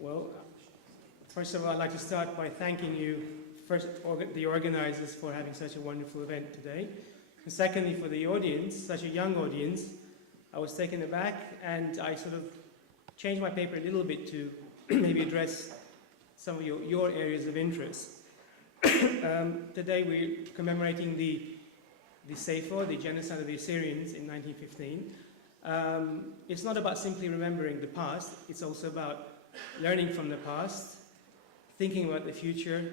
Well, first of all, I'd like to start by thanking you, the organizers, for having such a wonderful event today. And secondly, for the audience, such a young audience. I was taken aback, and I sort of changed my paper a little bit to maybe address some of your areas of interest. Today we're commemorating the Seyfo, the genocide of the Assyrians in 1915. It's not about simply remembering the past, it's also about learning from the past, thinking about the future,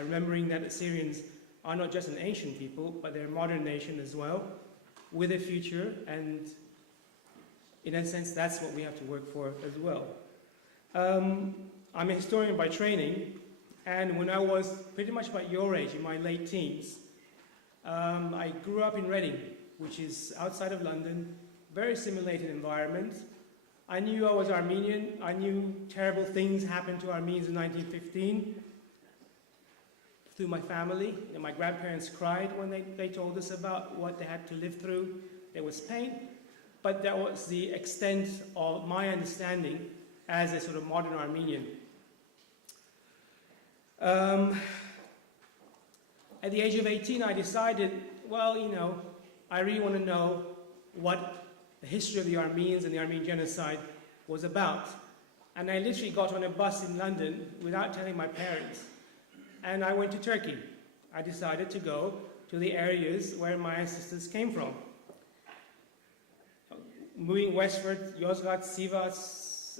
remembering that Assyrians are not just an ancient people, but they're a modern nation as well, with a future, and in a sense that's what we have to work for as well. I'm a historian by training, and when I was pretty much about your age, in my late teens, I grew up in Reading, which is outside of London, very simulated environment. I knew I was Armenian. I knew terrible things happened to Armenians in 1915 through my family. And my grandparents cried when they told us about what they had to live through. There was pain, but that was the extent of my understanding as a sort of modern Armenian. At the age of 18, I decided, well, you know, I really want to know what the history of the Armenians and the Armenian genocide was about. And I literally got on a bus in London without telling my parents. And I went to Turkey. I decided to go to the areas where my ancestors came from. Moving westward, Yozgat, Sivas,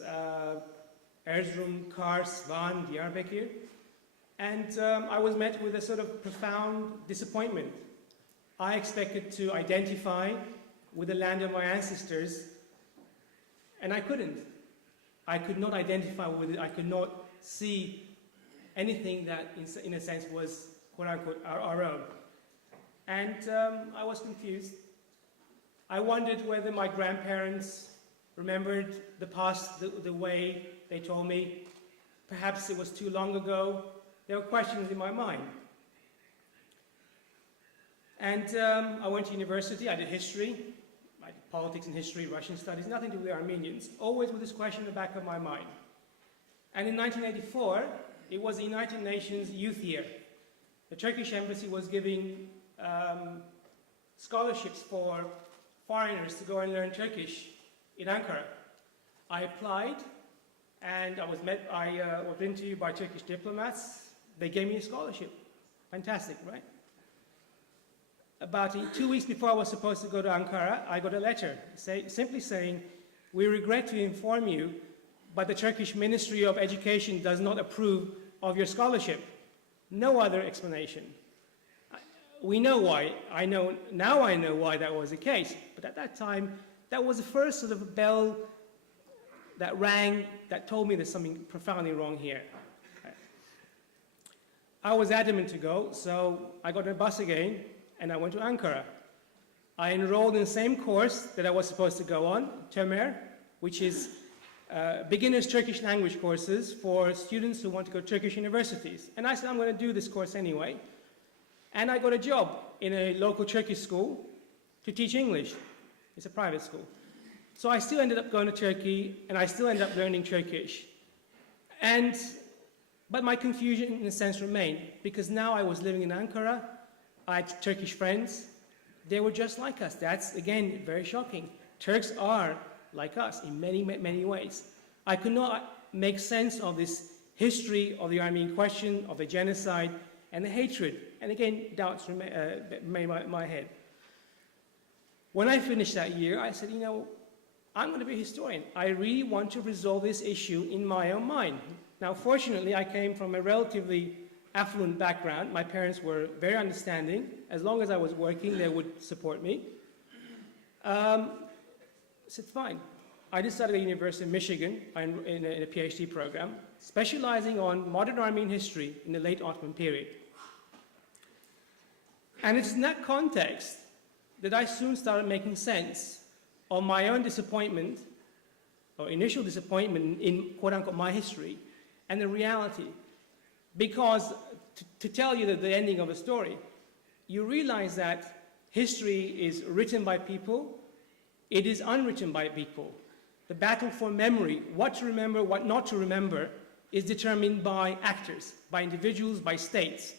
Erzurum, Kars, Van, Diyarbakir. And I was met with a sort of profound disappointment. I expected to identify with the land of my ancestors, and I couldn't. I could not identify with it. I could not see anything that, in a sense, was quote-unquote our own. And I was confused. I wondered whether my grandparents remembered the past the way they told me. Perhaps it was too long ago. There were questions in my mind. And I went to university. I did history. I did politics and history, Russian studies, nothing to do with the Armenians, always with this question in the back of my mind. And in 1984, it was the United Nations Youth Year. The Turkish embassy was giving scholarships for foreigners to go and learn Turkish in Ankara. I applied, and I was interviewed by Turkish diplomats. They gave me a scholarship. Fantastic, right? About 2 weeks before I was supposed to go to Ankara, I got a letter simply saying, "We regret to inform you, but the Turkish Ministry of Education does not approve of your scholarship." No other explanation. We know why. Now I know why that was the case. But at that time, that was the first sort of bell that rang that told me there's something profoundly wrong here. I was adamant to go, so I got on a bus again, and I went to Ankara. I enrolled in the same course that I was supposed to go on, Tömer, which is beginner's Turkish language courses for students who want to go to Turkish universities. And I said, I'm going to do this course anyway. And I got a job in a local Turkish school to teach English. It's a private school. So I still ended up going to Turkey, and I still ended up learning Turkish. But my confusion, in a sense, remained, because now I was living in Ankara. I had Turkish friends. They were just like us. That's, again, very shocking. Turks are like us in many, many ways. I could not make sense of this history of the Armenian question, of the genocide, and the hatred. And again, doubts made my head. When I finished that year, I said, you know, I'm going to be a historian. I really want to resolve this issue in my own mind. Now, fortunately, I came from a relatively affluent background. My parents were very understanding. As long as I was working, they would support me. I said, fine. I decided at the University of Michigan in a PhD program, specializing on modern Armenian history in the late Ottoman period. And it's in that context that I soon started making sense of my own disappointment, or initial disappointment in quote-unquote my history, and the reality. Because to tell you the ending of a story, you realize that history is written by people, it is unwritten by people. the battle for memory, what to remember, what not to remember, is determined by actors, by individuals, by states.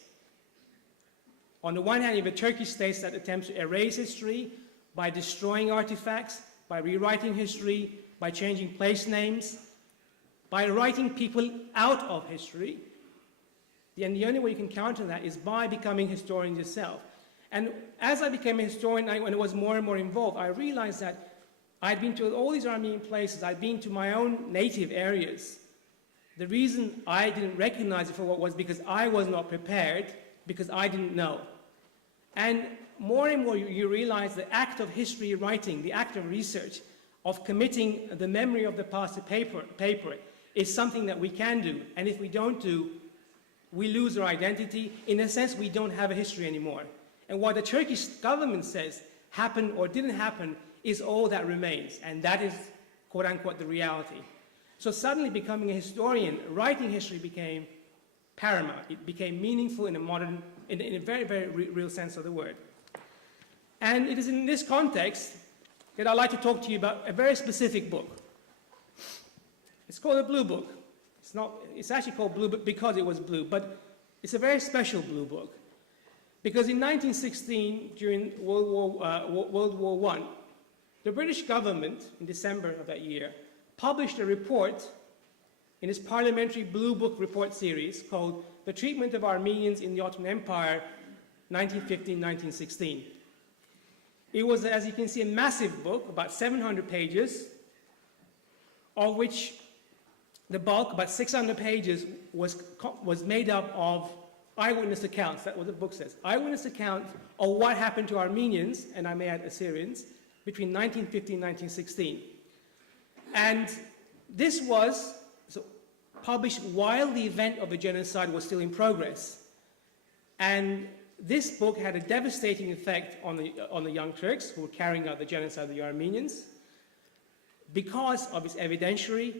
On the one hand, you have a Turkish state that attempts to erase history by destroying artifacts, by rewriting history, by changing place names, by writing people out of history. And the only way you can counter that is by becoming historians yourself. And as I became a historian, when I was more and more involved, I realized that I'd been to all these Armenian places, I'd been to my own native areas. The reason I didn't recognize it for what was because I was not prepared, because I didn't know. And more and more you realize the act of history writing, the act of research, of committing the memory of the past to paper is something that we can do. And if we don't do, we lose our identity. In a sense, we don't have a history anymore. And what the Turkish government says happened or didn't happen is all that remains. And that is, quote unquote, the reality. So suddenly becoming a historian, writing history became paramount. It became meaningful in a very, very real sense of the word. And it is in this context that I'd like to talk to you about a very specific book. It's called a Blue Book. It's actually called Blue Book because it was blue, but it's a very special blue book. Because in 1916, during World War I, the British government, in December of that year, published a report in its parliamentary Blue Book report series called The Treatment of Armenians in the Ottoman Empire, 1915-1916. It was, as you can see, a massive book, about 700 pages, of which the bulk, about 600 pages, was made up of eyewitness accounts. That's what the book says. Eyewitness accounts of what happened to Armenians, and I may add Assyrians, between 1915 and 1916. And this was published while the event of the genocide was still in progress. And this book had a devastating effect on the Young Turks who were carrying out the genocide of the Armenians because of its evidentiary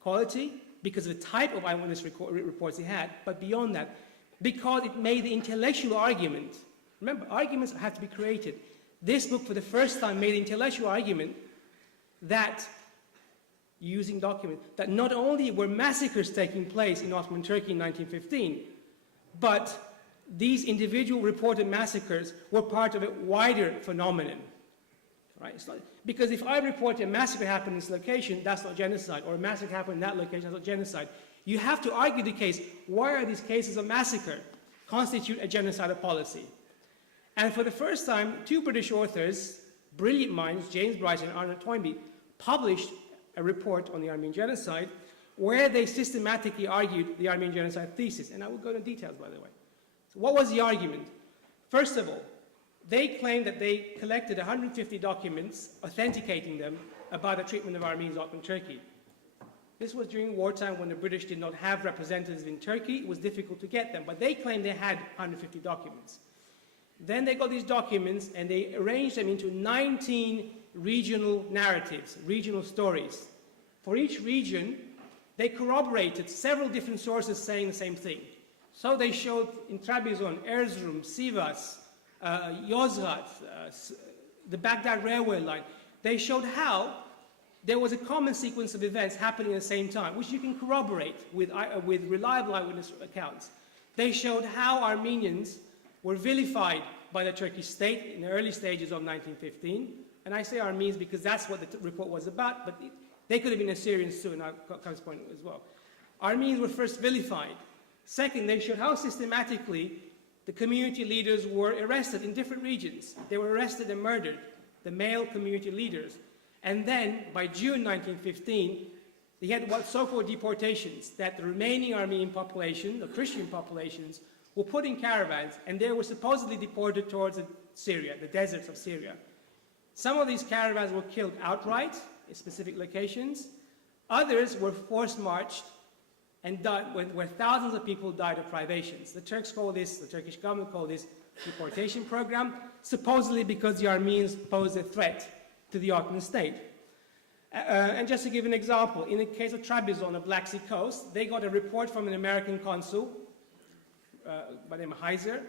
quality, because of the type of eyewitness reports it had, but beyond that, because it made the intellectual argument. Remember, arguments have to be created. This book, for the first time, made the intellectual argument that, using documents, that not only were massacres taking place in Ottoman Turkey in 1915, but these individual reported massacres were part of a wider phenomenon. Right? Because if I report a massacre happened in this location, that's not genocide, or a massacre happened in that location, that's not genocide. You have to argue the case, why are these cases of massacre constitute a genocidal policy? And for the first time, two British authors, brilliant minds, James Bryce and Arnold Toynbee, published a report on the Armenian genocide where they systematically argued the Armenian genocide thesis. And I will go into details, by the way. So what was the argument? First of all, they claimed that they collected 150 documents authenticating them about the treatment of Armenians in Ottoman Turkey. This was during wartime when the British did not have representatives in Turkey. It was difficult to get them, but they claimed they had 150 documents. Then they got these documents and they arranged them into 19 regional narratives, regional stories. For each region, they corroborated several different sources saying the same thing. So they showed in Trabzon, Erzurum, Sivas, Yozgat, the Baghdad railway line, they showed how there was a common sequence of events happening at the same time, which you can corroborate with reliable eyewitness accounts. They showed how Armenians were vilified by the Turkish state in the early stages of 1915. And I say Armenians because that's what the report was about, but they could have been Assyrians too, and I'll come to this point as well. Armenians were first vilified. Second, they showed how systematically the community leaders were arrested in different regions. They were arrested and murdered, the male community leaders. And then, by June 1915, they had what so-called deportations, that the remaining Armenian population, the Christian populations, were put in caravans, and they were supposedly deported towards Syria, the deserts of Syria. Some of these caravans were killed outright in specific locations. Others were forced-marched and died, where thousands of people died of privations. The Turks call this, the Turkish government called this deportation program, supposedly because the Armenians posed a threat to the Ottoman state. And just to give an example, in the case of Trabzon on the Black Sea coast, they got a report from an American consul by the name of Heiser,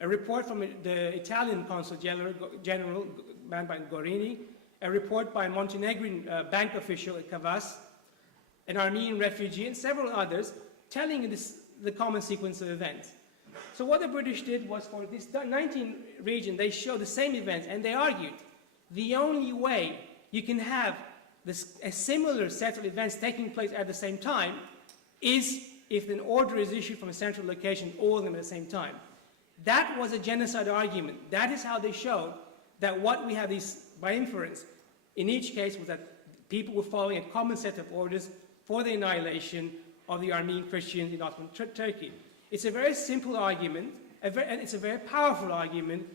a report from the Italian consul general, man by Gorini, a report by a Montenegrin bank official at Kavas, an Armenian refugee, and several others, telling the common sequence of events. So what the British did was, for this 19 region, they showed the same events, and they argued the only way you can have a similar set of events taking place at the same time is if an order is issued from a central location, all of them at the same time. That was a genocide argument. That is how they showed that what we have is, by inference, in each case, was that people were following a common set of orders for the annihilation of the Armenian Christians in Ottoman Turkey. It's a very simple argument, and it's a very powerful argument,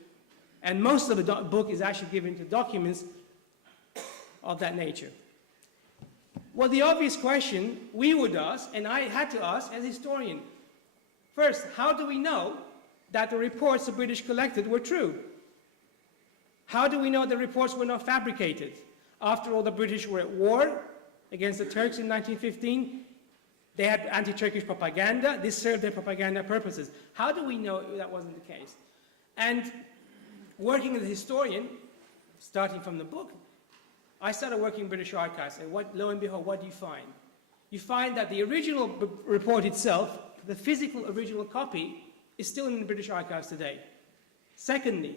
and most of the book is actually given to documents of that nature. Well, the obvious question we would ask, and I had to ask as a historian, first, how do we know that the reports the British collected were true? How do we know the reports were not fabricated? After all, the British were at war against the Turks in 1915. They had anti-Turkish propaganda. This served their propaganda purposes. How do we know that wasn't the case? And working as a historian, starting from the book, I started working in British archives, and lo and behold, what do you find? You find that the original report itself, the physical original copy, is still in the British archives today. Secondly,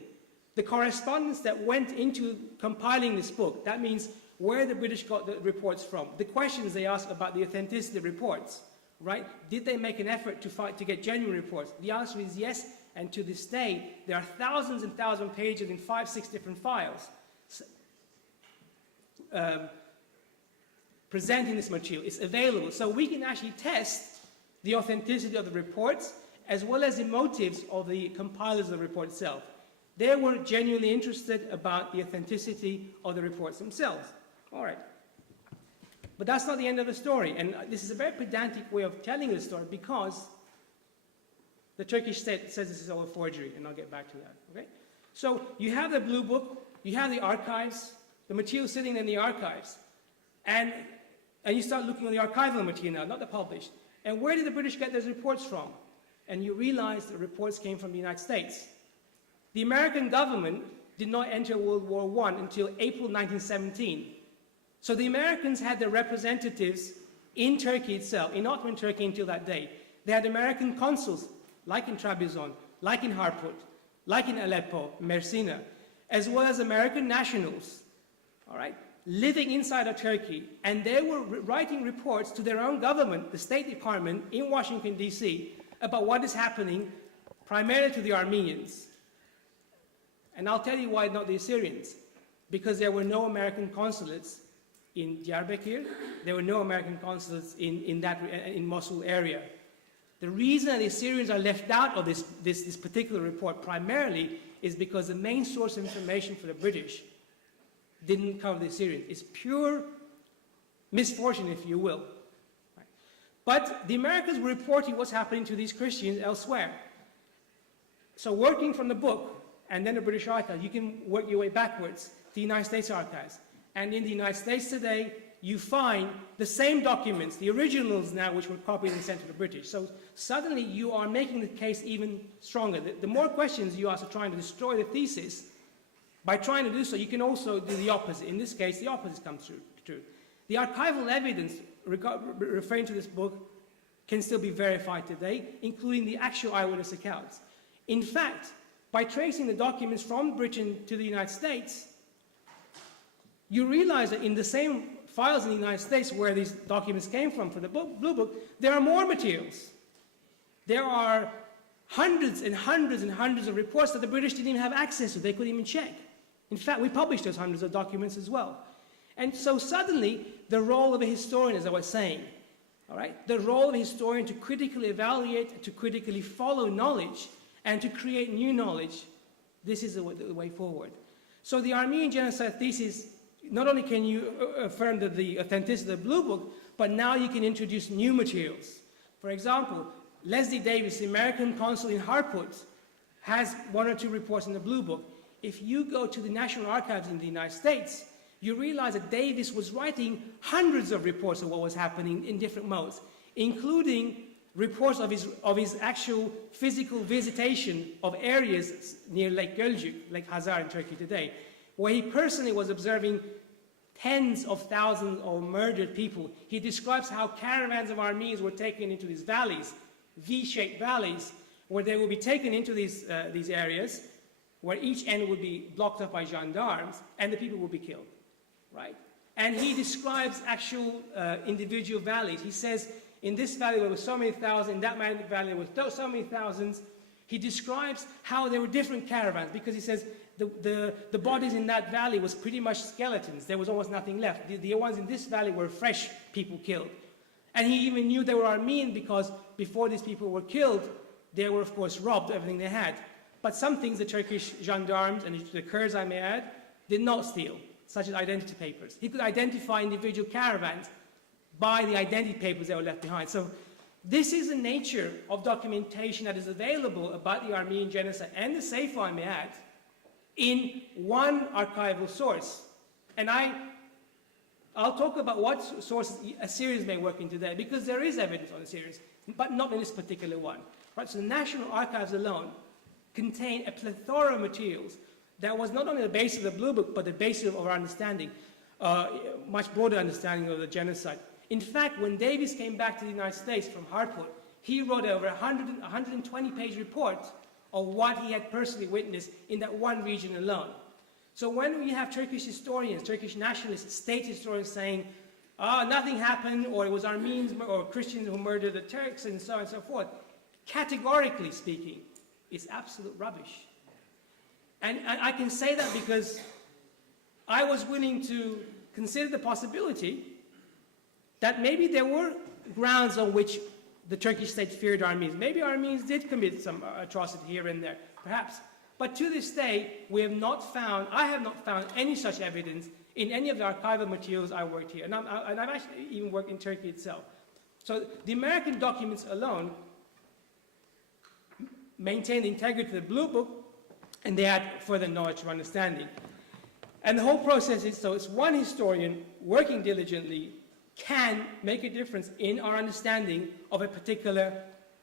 the correspondence that went into compiling this book, that means where the British got the reports from, the questions they asked about the authenticity of reports, right? Did they make an effort to get genuine reports? The answer is yes, and to this day, there are thousands and thousands of pages in 5-6 different files presenting this material. It's available, so we can actually test the authenticity of the reports as well as the motives of the compilers of the report itself. They were genuinely interested about the authenticity of the reports themselves. All right. But that's not the end of the story, and this is a very pedantic way of telling the story because the Turkish state says this is all a forgery, and I'll get back to that. Okay? So you have the blue book, you have the archives, the material sitting in the archives, and you start looking at the archival material now, not the published. And where did the British get those reports from? And you realize the reports came from the United States. The American government did not enter World War I until April 1917. So the Americans had their representatives in Turkey itself, in Ottoman Turkey until that day. They had American consuls, like in Trabzon, like in Harput, like in Aleppo, Mersin, as well as American nationals, all right, living inside of Turkey. And they were writing reports to their own government, the State Department in Washington, D.C., about what is happening primarily to the Armenians. And I'll tell you why not the Assyrians. Because there were no American consulates in Diyarbakir, there were no American consulates in Mosul area. The reason the Assyrians are left out of this particular report primarily is because the main source of information for the British didn't cover the Assyrians. It's pure misfortune, if you will. But the Americans were reporting what's happening to these Christians elsewhere. So working from the book, and then the British archives, you can work your way backwards to the United States archives. And in the United States today, you find the same documents, the originals now, which were copied and sent to the British. So suddenly you are making the case even stronger. The more questions you ask are trying to destroy the thesis, by trying to do so, you can also do the opposite. In this case, the opposite comes true. The archival evidence referring to this book can still be verified today, including the actual eyewitness accounts. In fact, by tracing the documents from Britain to the United States, you realize that in the same files in the United States where these documents came from for the Blue Book, there are more materials. There are hundreds and hundreds and hundreds of reports that the British didn't even have access to. They couldn't even check. In fact, we published those hundreds of documents as well. And so suddenly, the role of a historian, as I was saying, all right, the role of a historian to critically evaluate, to critically follow knowledge, and to create new knowledge, this is the way forward. So the Armenian genocide thesis, not only can you affirm the authenticity of the Blue Book, but now you can introduce new materials. For example, Leslie Davis, the American consul in Harput, has 1 or 2 reports in the Blue Book. If you go to the National Archives in the United States, you realize that Davis was writing hundreds of reports of what was happening in different modes, including reports of his actual physical visitation of areas near Lake Gölcük, Lake Hazar in Turkey today, where he personally was observing tens of thousands of murdered people. He describes how caravans of Armenians were taken into these valleys, V-shaped valleys, where they would be taken into these areas, where each end would be blocked up by gendarmes, and the people would be killed, right? And he describes actual individual valleys. He says, in this valley there were so many thousands, in that valley there were so many thousands. He describes how there were different caravans, because he says the bodies in that valley was pretty much skeletons. There was almost nothing left. The ones in this valley were fresh people killed. And he even knew they were Armenian because before these people were killed, they were, of course, robbed of everything they had. But some things the Turkish gendarmes, and the Kurds, I may add, did not steal, such as identity papers. He could identify individual caravans by the identity papers that were left behind. So this is the nature of documentation that is available about the Armenian genocide and the Seyfo, I may add, in one archival source. And I'll talk about what sources Assyrians may work in today, because there is evidence on Assyrians, but not in this particular one. Right? So the National Archives alone contain a plethora of materials that was not only the basis of the Blue Book, but the basis of our understanding, much broader understanding of the genocide. In fact, when Davies came back to the United States from Hartford, he wrote over 120-page report of what he had personally witnessed in that one region alone. So when we have Turkish historians, Turkish nationalists, state historians saying, nothing happened, or it was Armenians or Christians who murdered the Turks, and so on and so forth, categorically speaking, it's absolute rubbish. And I can say that because I was willing to consider the possibility that maybe there were grounds on which the Turkish state feared Armenians. Maybe Armenians did commit some atrocity here and there, perhaps. But to this day, I have not found any such evidence in any of the archival materials I worked here. And I've actually even worked in Turkey itself. So the American documents alone maintain the integrity of the Blue Book, and they add further knowledge or understanding. And the whole process is, so it's one historian working diligently can make a difference in our understanding of a particular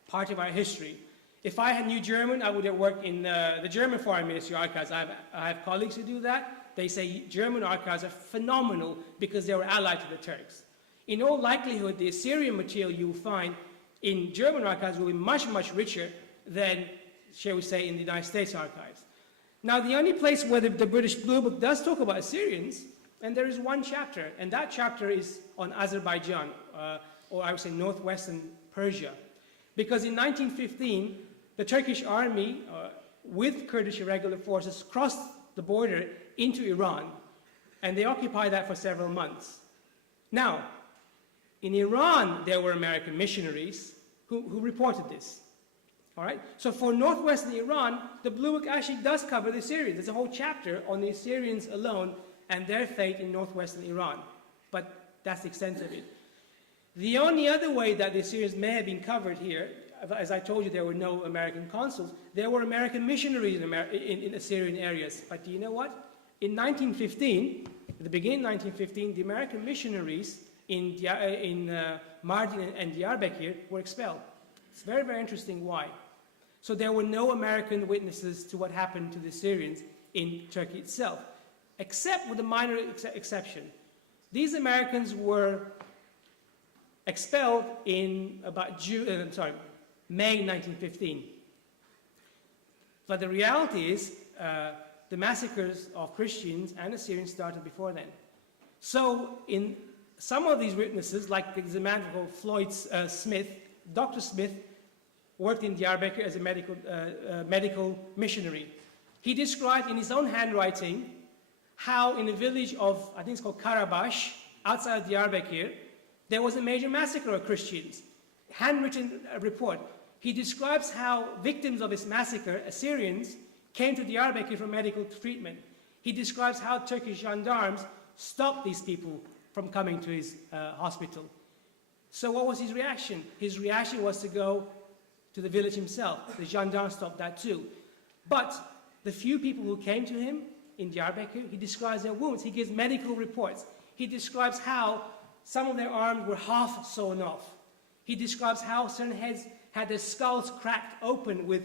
part of our history. If I had knew German, I would have worked in the German Foreign Ministry archives. I have colleagues who do that. They say German archives are phenomenal because they were allied to the Turks. In all likelihood, the Assyrian material you will find in German archives will be much, much richer than, shall we say, in the United States archives. Now, the only place where the British Blue Book does talk about Assyrians, and there is one chapter, and that chapter is on Azerbaijan, or I would say northwestern Persia. Because in 1915, the Turkish army, with Kurdish irregular forces, crossed the border into Iran, and they occupied that for several months. Now, in Iran, there were American missionaries who reported this. All right? So for northwestern Iran, the Blue Book actually does cover the Assyrians. There's a whole chapter on the Assyrians alone and their fate in northwestern Iran. But that's the extent of it. The only other way that the Assyrians may have been covered here, as I told you, there were no American consuls. There were American missionaries in Assyrian areas. But do you know what? In 1915, at the beginning of 1915, the American missionaries in Mardin and Diyarbakir were expelled. It's very, very interesting why. So there were no American witnesses to what happened to the Assyrians in Turkey itself, except with a minor exception. These Americans were expelled in about May 1915. But the reality is the massacres of Christians and Assyrians started before then. So in some of these witnesses, like the man called Floyd Smith, Dr. Smith worked in Diyarbakir as a medical missionary. He described in his own handwriting how in a village of, I think it's called Karabash, outside of Diyarbakir, there was a major massacre of Christians. Handwritten report. He describes how victims of this massacre, Assyrians, came to Diyarbakir for medical treatment. He describes how Turkish gendarmes stopped these people from coming to his hospital. So what was his reaction? His reaction was to go to the village himself. The gendarmes stopped that too. But the few people who came to him in Diyarbakir, he describes their wounds. He gives medical reports. He describes how some of their arms were half sawn off. He describes how certain heads had their skulls cracked open with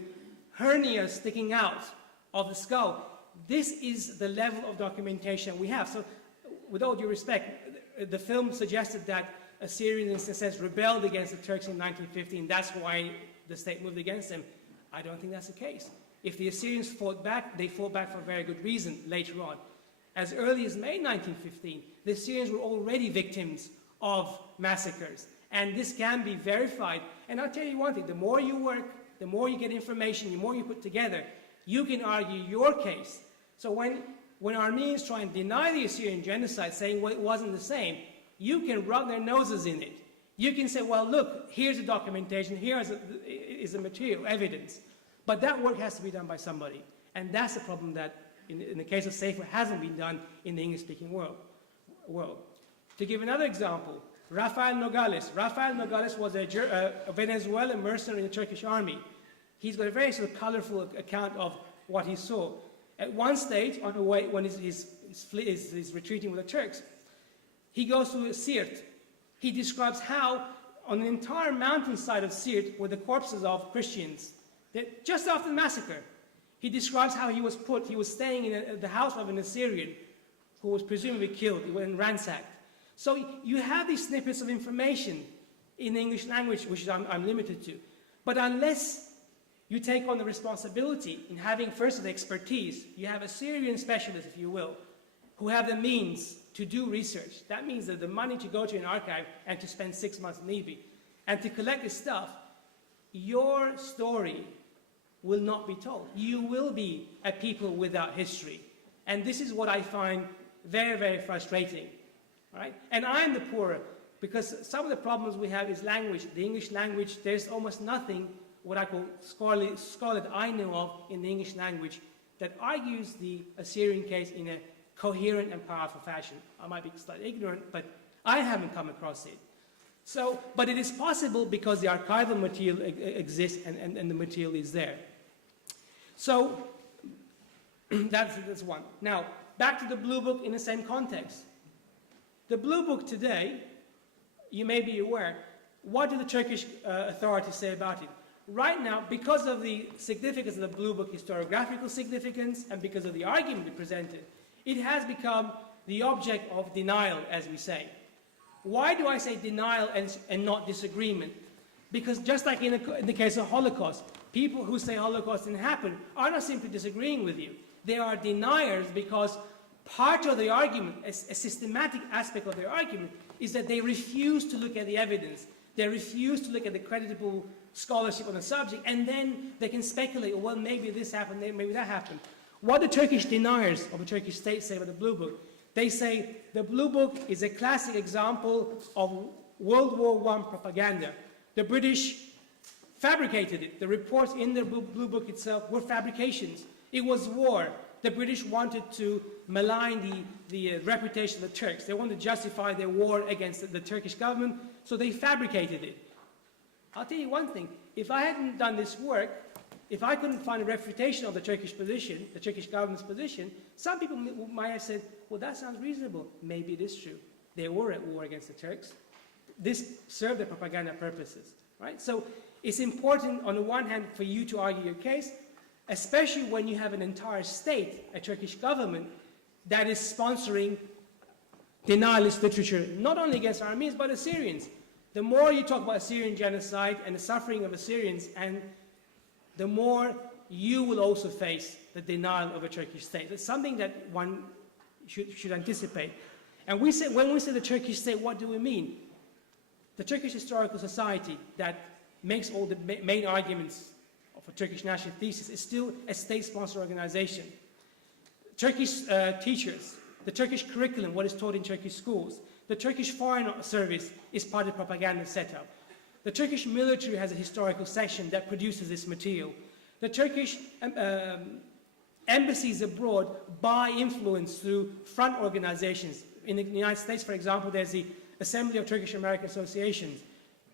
hernias sticking out of the skull. this is the level of documentation we have. So, with all due respect, the film suggested that Assyrians, in a sense, rebelled against the Turks in 1915. That's why the state moved against them. I don't think that's the case. If the Assyrians fought back, they fought back for a very good reason later on. As early as May 1915, the Assyrians were already victims of massacres. And this can be verified. And I'll tell you one thing, the more you work, the more you get information, the more you put together, you can argue your case. So when Armenians try and deny the Assyrian genocide, saying, well, it wasn't the same, you can rub their noses in it. You can say, well, look, here's the documentation, here is the material, evidence. But that work has to be done by somebody. And that's the problem that, in the case of Seyfo, hasn't been done in the English-speaking world. To give another example, Rafael Nogales. Rafael Nogales was a Venezuelan mercenary in the Turkish army. He's got a very sort of colorful account of what he saw. At one stage, on the way, when he's retreating with the Turks, he goes to Siirt. He describes how, on the entire mountainside of Siirt, were the corpses of Christians. Just after the massacre, he describes how he was staying in the house of an Assyrian who was presumably killed, he was ransacked. So you have these snippets of information in the English language, which I'm limited to. But unless you take on the responsibility in having first the expertise, you have Assyrian specialists, if you will, who have the means to do research. That means that the money to go to an archive and to spend 6 months maybe, and to collect this stuff, your story will not be told. You will be a people without history. And this is what I find very, very frustrating. Right? And I'm the poorer, because some of the problems we have is language. The English language, there's almost nothing, what I call scholarly that I know of in the English language, that argues the Assyrian case in a coherent and powerful fashion. I might be slightly ignorant, but I haven't come across it. So, but it is possible because the archival material exists and the material is there. So, that's one. Now, back to the Blue Book in the same context. The Blue Book today, you may be aware, what do the Turkish authorities say about it? Right now, because of the significance of the Blue Book, historiographical significance, and because of the argument it presented, it has become the object of denial, as we say. Why do I say denial and not disagreement? Because just like in the case of Holocaust, people who say Holocaust didn't happen are not simply disagreeing with you. They are deniers because part of the argument, a systematic aspect of their argument, is that they refuse to look at the evidence. They refuse to look at the creditable scholarship on the subject, and then they can speculate, well, maybe this happened, maybe that happened. What the Turkish deniers of the Turkish state say about the Blue Book, they say the Blue Book is a classic example of World War I propaganda. The British fabricated it. The reports in the Blue Book itself were fabrications. It was war. The British wanted to malign the reputation of the Turks. They wanted to justify their war against the Turkish government, so they fabricated it. I'll tell you one thing. If I hadn't done this work, if I couldn't find a refutation of the Turkish position, the Turkish government's position, some people might have said, well, that sounds reasonable. Maybe it is true. They were at war against the Turks. This served their propaganda purposes, right? So it's important, on the one hand, for you to argue your case, especially when you have an entire state, a Turkish government, that is sponsoring denialist literature, not only against Armenians, but Assyrians. The more you talk about Assyrian genocide and the suffering of Assyrians, and the more you will also face the denial of a Turkish state. It's something that one should anticipate. And when we say the Turkish state, what do we mean? The Turkish Historical Society that makes all the main arguments of a Turkish national thesis is still a state-sponsored organization. Turkish teachers, the Turkish curriculum, what is taught in Turkish schools, the Turkish Foreign Service is part of the propaganda setup. The Turkish military has a historical section that produces this material. The Turkish embassies abroad buy influence through front organizations. In the United States, for example, there's the Assembly of Turkish American Associations.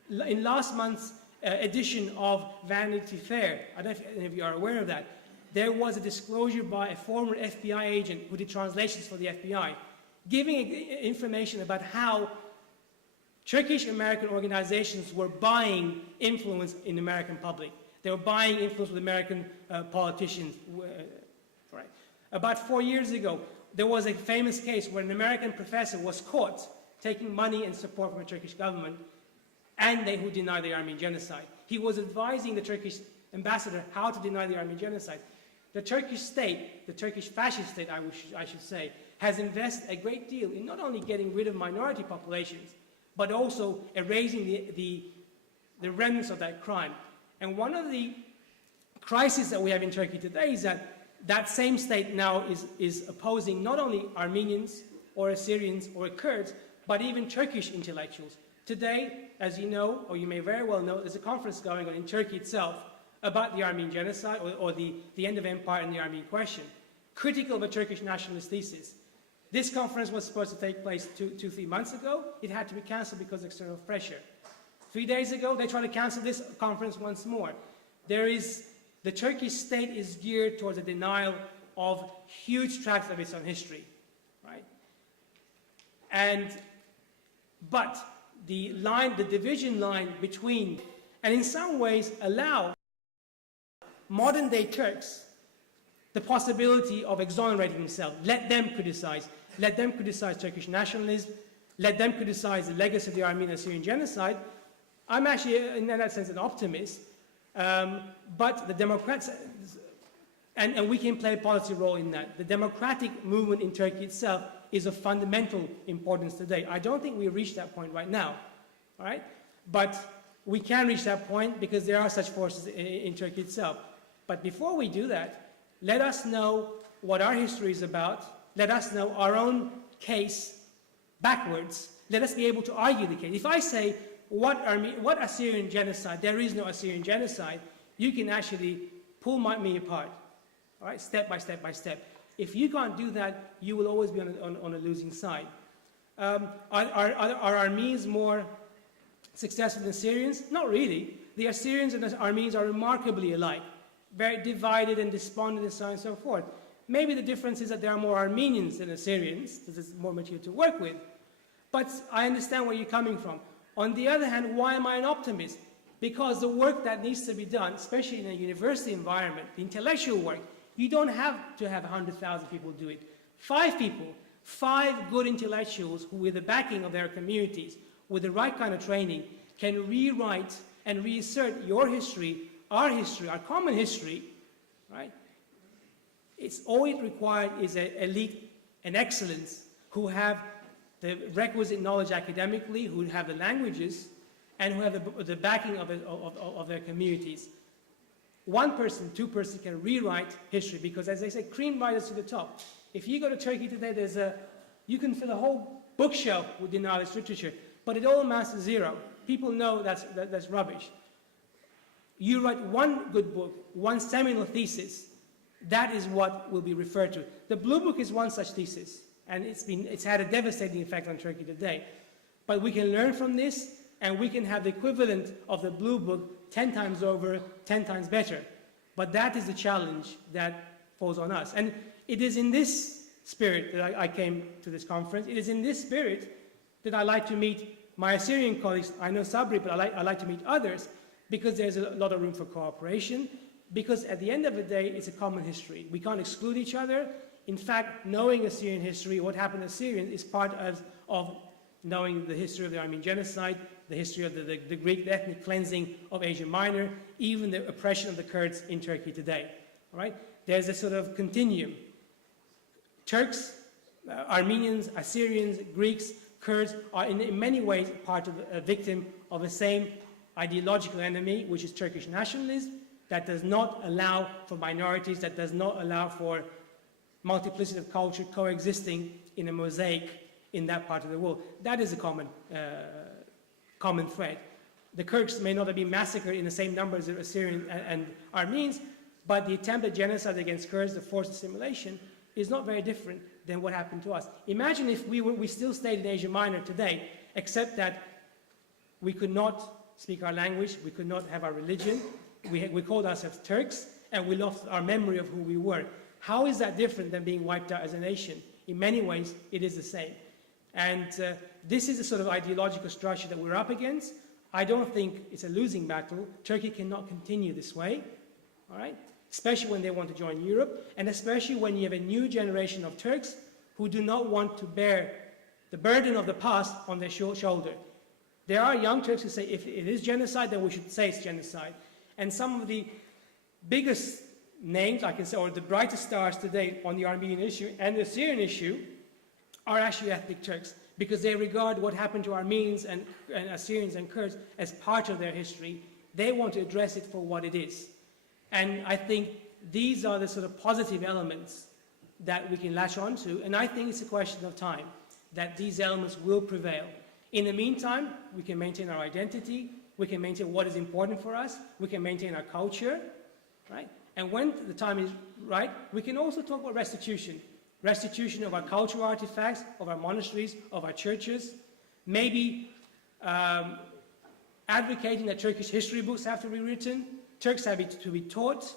In last month's edition of Vanity Fair, I don't know if any of you are aware of that, there was a disclosure by a former FBI agent who did translations for the FBI, giving information about how Turkish American organizations were buying influence in the American public. They were buying influence with American politicians. Right. About 4 years ago, there was a famous case where an American professor was caught taking money and support from the Turkish government, and who denied the Armenian genocide. He was advising the Turkish ambassador how to deny the Armenian genocide. The Turkish state, the Turkish fascist state, I should say, has invested a great deal in not only getting rid of minority populations, but also erasing the remnants of that crime. And one of the crises that we have in Turkey today is that same state now is opposing not only Armenians or Assyrians or Kurds, but even Turkish intellectuals. Today, as you know, or you may very well know, there's a conference going on in Turkey itself about the Armenian genocide or the end of empire and the Armenian question, critical of a Turkish nationalist thesis. This conference was supposed to take place 3 months ago. It had to be cancelled because of external pressure. 3 days ago, they tried to cancel this conference once more. The Turkish state is geared towards a denial of huge tracts of its own history, right? But the division line between, and in some ways allow modern-day Turks the possibility of exonerating themselves. Let them criticize Turkish nationalism, let them criticize the legacy of the Armenian-Assyrian genocide. I'm actually, in that sense, an optimist, but the Democrats, and we can play a policy role in that. The democratic movement in Turkey itself is of fundamental importance today. I don't think we've reached that point right now, all right? But we can reach that point because there are such forces in Turkey itself. But before we do that, let us know what our history is about. Let us know our own case backwards. Let us be able to argue the case. If I say, what Assyrian genocide? There is no Assyrian genocide. You can actually pull me apart, all right, step by step by step. If you can't do that, you will always be on a losing side. Are Armenians more successful than Syrians? Not really. The Assyrians and the Armenians are remarkably alike, very divided and despondent and so on and so forth. Maybe the difference is that there are more Armenians than Assyrians, because there's more material to work with. But I understand where you're coming from. On the other hand, why am I an optimist? Because the work that needs to be done, especially in a university environment, the intellectual work, you don't have to have 100,000 people do it. 5 people, 5 good intellectuals who, with the backing of their communities, with the right kind of training, can rewrite and reassert your history, our common history, right? All it required is an elite and excellence who have the requisite knowledge academically, who have the languages, and who have the backing of their communities. 1 person, 2 persons can rewrite history because, as they say, cream rises to the top. If you go to Turkey today, you can fill a whole bookshelf with denialist literature, but it all amounts to 0. People know that's rubbish. You write 1 good book, 1 seminal thesis, that is what will be referred to. The Blue Book is 1 such thesis, and it's had a devastating effect on Turkey today. But we can learn from this, and we can have the equivalent of the Blue Book 10 times over, 10 times better. But that is the challenge that falls on us. And it is in this spirit that I came to this conference. It is in this spirit that I like to meet my Assyrian colleagues. I know Sabri, but I like to meet others, because there's a lot of room for cooperation, because at the end of the day, it's a common history. We can't exclude each other. In fact, knowing Assyrian history, what happened to Assyrians, is part of knowing the history of the Armenian genocide, the history of the Greek ethnic cleansing of Asia Minor, even the oppression of the Kurds in Turkey today. All right? There's a sort of continuum. Turks, Armenians, Assyrians, Greeks, Kurds are in many ways part of a victim of the same ideological enemy, which is Turkish nationalism, that does not allow for minorities, that does not allow for multiplicity of culture coexisting in a mosaic in that part of the world. That is a common thread. The Kurds may not have been massacred in the same numbers as Assyrians and Armenians, but the attempted genocide against Kurds, the forced assimilation, is not very different than what happened to us. Imagine if we still stayed in Asia Minor today, except that we could not speak our language, we could not have our religion, we called ourselves Turks, and we lost our memory of who we were. How is that different than being wiped out as a nation? In many ways, it is the same. And this is the sort of ideological structure that we're up against. I don't think it's a losing battle. Turkey cannot continue this way, all right? especially when they want to join Europe, and especially when you have a new generation of Turks who do not want to bear the burden of the past on their shoulder. There are young Turks who say if it is genocide, then we should say it's genocide. And some of the biggest names, I can say, or the brightest stars today on the Armenian issue and the Syrian issue are actually ethnic Turks, because they regard what happened to Armenians and Assyrians and Kurds as part of their history. They want to address it for what it is. And I think these are the sort of positive elements that we can latch onto, and I think it's a question of time that these elements will prevail. In the meantime, we can maintain our identity, we can maintain what is important for us, we can maintain our culture, right? And when the time is right, we can also talk about restitution. Restitution of our cultural artifacts, of our monasteries, of our churches, maybe advocating that Turkish history books have to be written, Turks have to be taught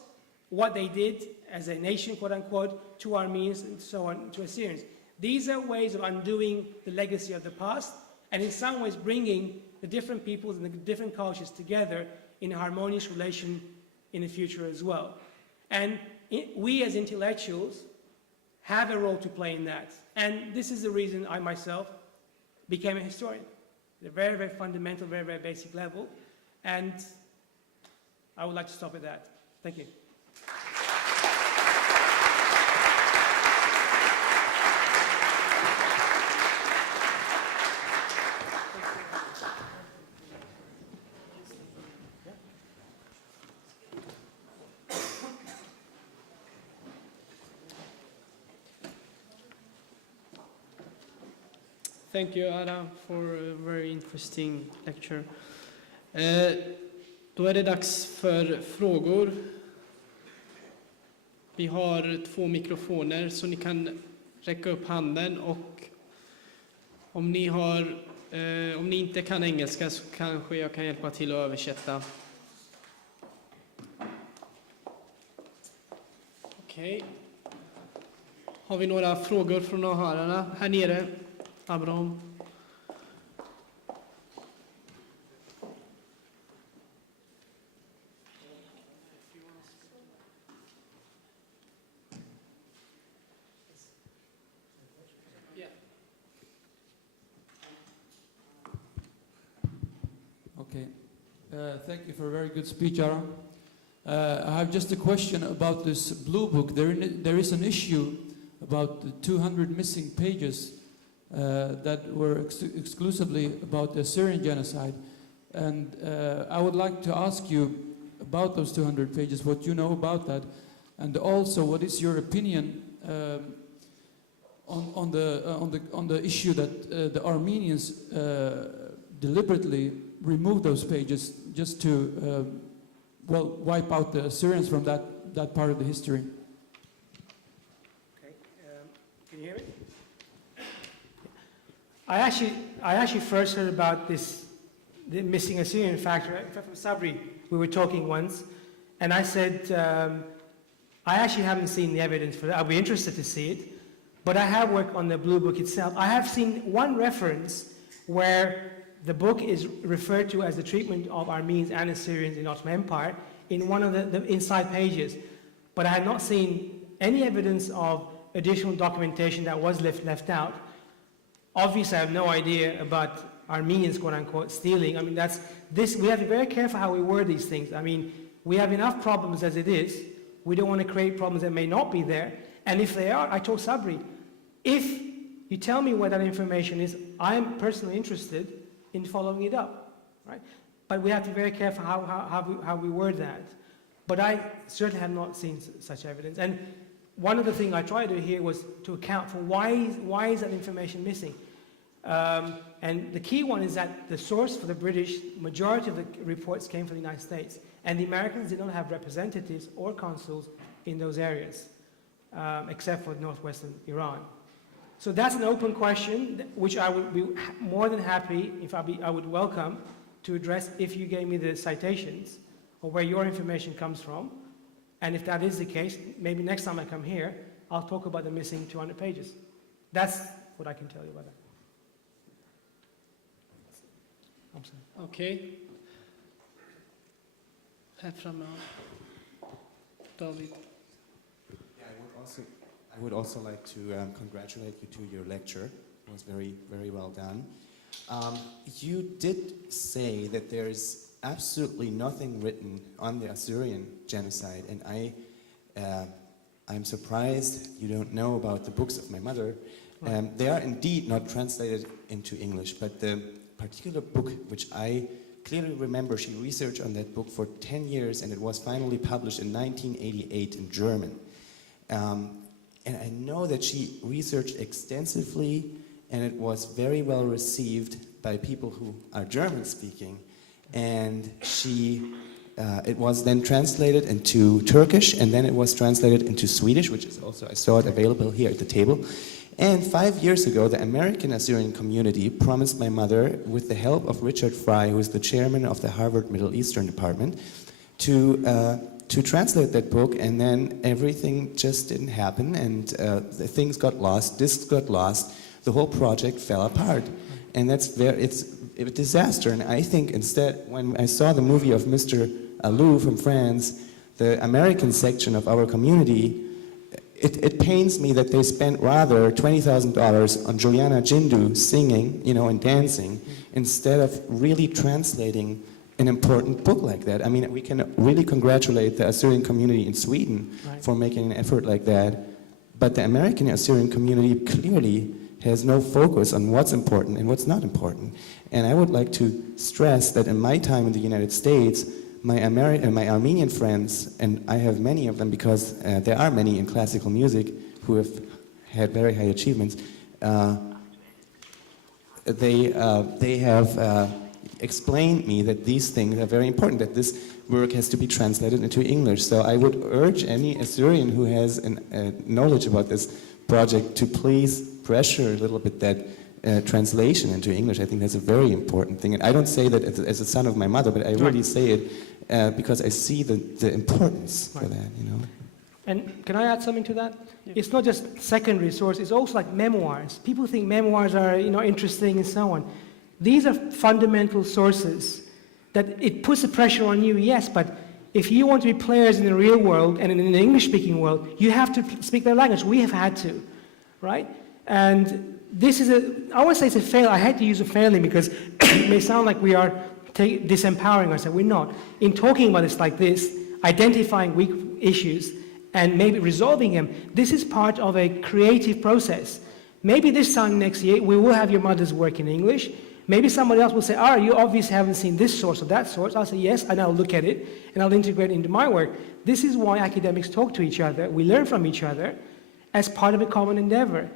what they did as a nation, quote unquote, to Armenians and so on, to Assyrians. These are ways of undoing the legacy of the past, and in some ways bringing the different peoples and the different cultures together in a harmonious relation in the future as well. And we as intellectuals have a role to play in that. And this is the reason I myself became a historian. At a very, very fundamental, very, very basic level. And I would like to stop at that. Thank you. Thank you, Ara, for a very interesting lecture. Då är det dags för frågor. Vi har 2 mikrofoner så ni kan räcka upp handen, och om ni inte kan engelska så kanske jag kan hjälpa till att översätta. Okej. Har vi några frågor från åhörarna? Här nere. Abraham. Okay. Thank you for a very good speech, Ara. I have just a question about this blue book. There is an issue about the 200 missing pages that were exclusively about the Assyrian genocide. And I would like to ask you about those 200 pages, what you know about that, and also what is your opinion on the issue that the Armenians deliberately removed those pages just to wipe out the Assyrians from that part of the history. Okay, can you hear me? I actually first heard about the missing Assyrian factor from Sabri. We were talking once, and I said, I actually haven't seen the evidence for that. I'll be interested to see it, but I have worked on the Blue Book itself. I have seen one reference where the book is referred to as the treatment of Armenians and Assyrians in the Ottoman Empire in one of the inside pages, but I had not seen any evidence of additional documentation that was left out. Obviously, I have no idea about Armenians, quote unquote, stealing. I mean, we have to be very careful how we word these things. I mean, we have enough problems as it is. We don't want to create problems that may not be there. And if they are, I told Sabri, if you tell me where that information is, I'm personally interested in following it up, right? But we have to be very careful how we word that. But I certainly have not seen such evidence. And one of the things I tried to do here was to account for why is that information missing. And the key one is that the source for the British, majority of the reports came from the United States. And the Americans did not have representatives or consuls in those areas, except for northwestern Iran. So that's an open question, which I would be more than happy, I would welcome to address if you gave me the citations or where your information comes from. And if that is the case, maybe next time I come here, I'll talk about the missing 200 pages. That's what I can tell you about that. I'm sorry. Okay. Här framme. David. Yeah, I would also like to congratulate you to your lecture. It was very, very well done. You did say that there's absolutely nothing written on the Assyrian genocide, and I'm surprised you don't know about the books of my mother. They are indeed not translated into English, but the particular book which I clearly remember, she researched on that book for 10 years, and it was finally published in 1988 in German. And I know that she researched extensively, and it was very well received by people who are German-speaking. And it was then translated into Turkish, and then it was translated into Swedish, which is also, I saw it available here at the table. And 5 years ago, the American Assyrian community promised my mother, with the help of Richard Fry, who is the chairman of the Harvard Middle Eastern Department, to translate that book, and then everything just didn't happen, and the things got lost, discs got lost, the whole project fell apart. And it's a disaster. And I think instead, when I saw the movie of Mr. Alou from France, the American section of our community, it pains me that they spent rather $20,000 on Juliana Jindu singing, and dancing, instead of really translating an important book like that. I mean, we can really congratulate the Assyrian community in Sweden for making an effort like that, but the American Assyrian community clearly has no focus on what's important and what's not important. And I would like to stress that in my time in the United States, my Armenian friends, and I have many of them because there are many in classical music who have had very high achievements, they have explained me that these things are very important, that this work has to be translated into English. So I would urge any Assyrian who has knowledge about this project to please pressure a little bit that translation into English. I think that's a very important thing. And I don't say that as a son of my mother, but I really say it because I see the importance for that, And can I add something to that? Yeah. It's not just secondary source, it's also like memoirs. People think memoirs are, interesting and so on. These are fundamental sources that it puts the pressure on you, yes, but if you want to be players in the real world and in the English-speaking world, you have to speak their language. We have had to, right? And this is I want to say it's a fail. I had to use a failing because it may sound like we are disempowering ourselves. We're not. In talking about this like this, identifying weak issues and maybe resolving them, this is part of a creative process. Maybe this time next year, we will have your mother's work in English. Maybe somebody else will say, you obviously haven't seen this source or that source. I'll say, yes, and I'll look at it, and I'll integrate it into my work. This is why academics talk to each other. We learn from each other as part of a common endeavor.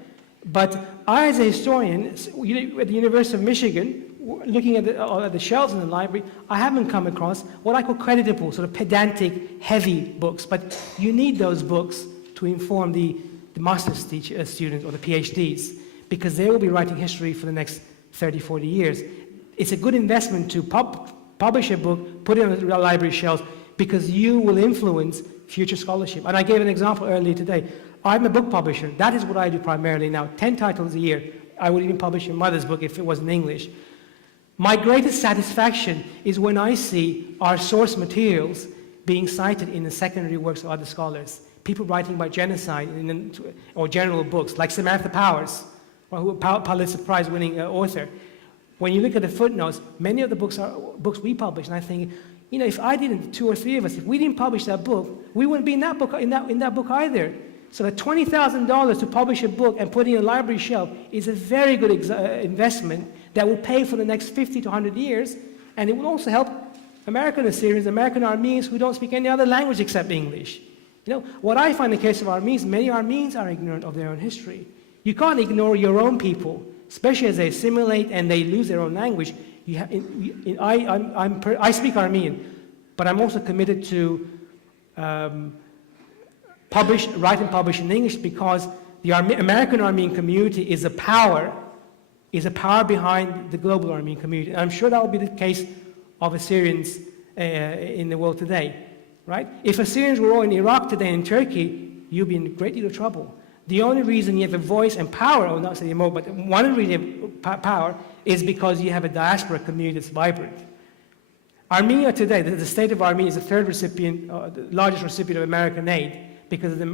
But I, as a historian, at the University of Michigan, looking at the shelves in the library, I haven't come across what I call creditable, sort of pedantic, heavy books. But you need those books to inform the master's students or the PhDs, because they will be writing history for the next 30, 40 years. It's a good investment to publish a book, put it on the library shelves, because you will influence future scholarship. And I gave an example earlier today. I'm a book publisher. That is what I do primarily now. 10 titles a year. I would even publish your mother's book if it was in English. My greatest satisfaction is when I see our source materials being cited in the secondary works of other scholars. People writing about genocide or general books, like Samantha Powers, who Pulitzer Prize-winning author. When you look at the footnotes, many of the books are books we publish, and I think, if I didn't, 2 or 3 of us, if we didn't publish that book, we wouldn't be in that book either. So the $20,000 to publish a book and put it in a library shelf is a very good investment that will pay for the next 50 to 100 years, and it will also help American Assyrians, American Armenians who don't speak any other language except English. What I find in the case of Armenians, many Armenians are ignorant of their own history. You can't ignore your own people, especially as they assimilate and they lose their own language. I speak Armenian, but I'm also committed to write and publish in English, because the American Armenian community is a power behind the global Armenian community. And I'm sure that will be the case of Assyrians in the world today, right? If Assyrians were all in Iraq today and in Turkey, you'd be in a great deal of trouble. The only reason you have a voice and power, or not say more, but one reason you have power is because you have a diaspora community that's vibrant. Armenia today, the state of Armenia is the third recipient, the largest recipient of American aid because of the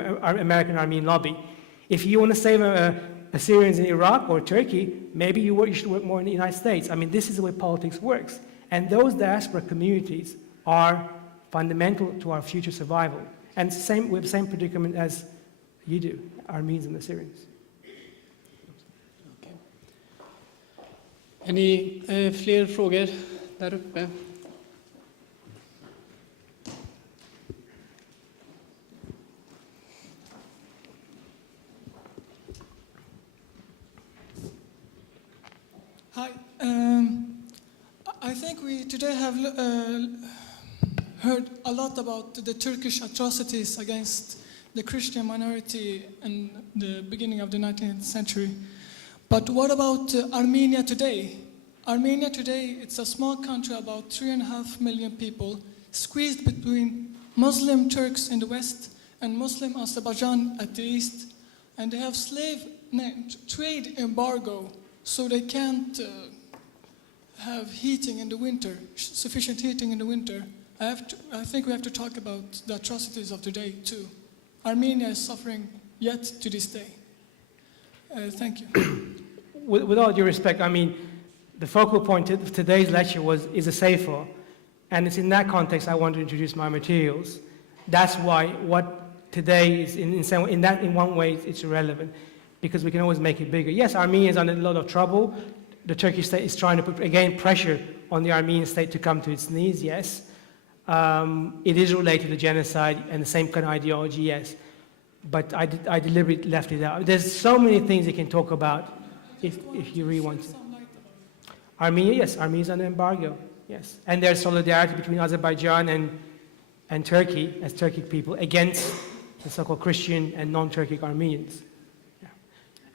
American Armenian lobby. If you want to save Assyrians in Iraq or Turkey, maybe you should work more in the United States. I mean, this is the way politics works. And those diaspora communities are fundamental to our future survival. And we have the same predicament as you do, Armenians and Assyrians. Okay. Är ni fler frågor där uppe? Hi. I think we today have heard a lot about the Turkish atrocities against the Christian minority in the beginning of the 19th century. But what about Armenia today? Armenia today, it's a small country, about 3.5 million people, squeezed between Muslim Turks in the west and Muslim Azerbaijan at the east. And they have trade embargo, so they can't have heating in the winter, sufficient heating in the winter. I think we have to talk about the atrocities of today too. Armenia is suffering yet to this day. Thank you. With all due respect, I mean, the focal point of today's lecture is a Seyfo, and it's in that context I want to introduce my materials. That's why what today is in one way it's irrelevant, because we can always make it bigger. Yes, Armenia is under a lot of trouble. The Turkish state is trying to put, again, pressure on the Armenian state to come to its knees, yes. It is related to genocide and the same kind of ideology, yes. But I deliberately left it out. There's so many things you can talk about if you really want to. Armenia, yes, Armenia is under embargo, yes. And there's solidarity between Azerbaijan and Turkey, as Turkic people, against the so-called Christian and non-Turkic Armenians.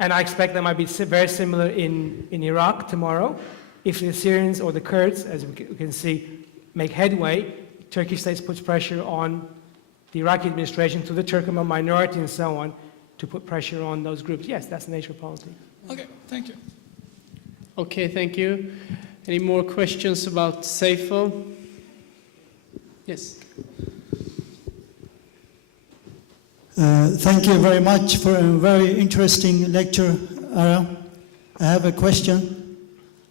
And I expect that might be very similar in Iraq tomorrow. If the Assyrians or the Kurds, as we can see, make headway, Turkish state puts pressure on the Iraqi administration, to the Turkomo minority and so on, to put pressure on those groups. Yes, that's the nature of politics. Okay, thank you. Okay, thank you. Any more questions about Seyfo? Yes. Thank you very much for a very interesting lecture, Ara. I have a question.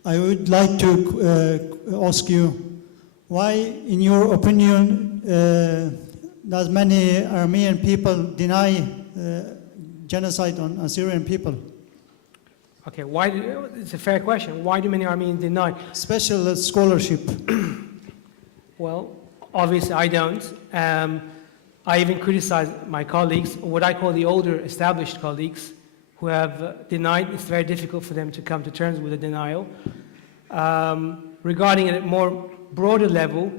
I would like to ask you, why, in your opinion, does many Armenian people deny genocide on Assyrian people? Okay, it's a fair question. Why do many Armenians deny? Special scholarship. Well, obviously I don't. I even criticize my colleagues, or what I call the older established colleagues, who have denied. It's very difficult for them to come to terms with the denial. Regarding it at a more broader level,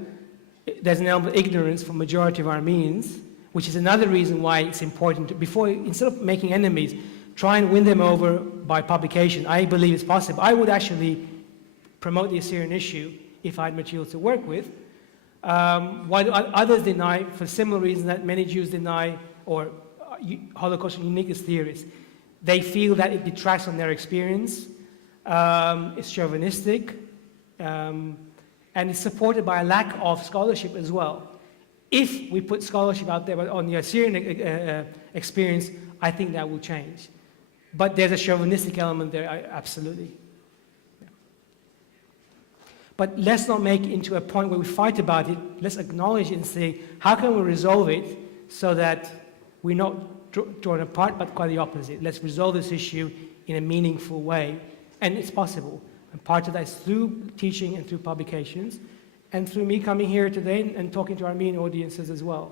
there's an element of ignorance for majority of Armenians, which is another reason why it's important to, instead of making enemies, try and win them over by publication. I believe it's possible. I would actually promote the Assyrian issue if I had materials to work with. Why do others deny, for similar reasons that many Jews deny, or Holocaust uniqueness theorists? They feel that it detracts from their experience, it's chauvinistic, and it's supported by a lack of scholarship as well. If we put scholarship out there on the Assyrian experience, I think that will change. But there's a chauvinistic element there, absolutely. But let's not make it into a point where we fight about it. Let's acknowledge it and say, how can we resolve it so that we're not drawn apart, but quite the opposite. Let's resolve this issue in a meaningful way. And it's possible. And part of that is through teaching and through publications, and through me coming here today and talking to Armenian audiences as well.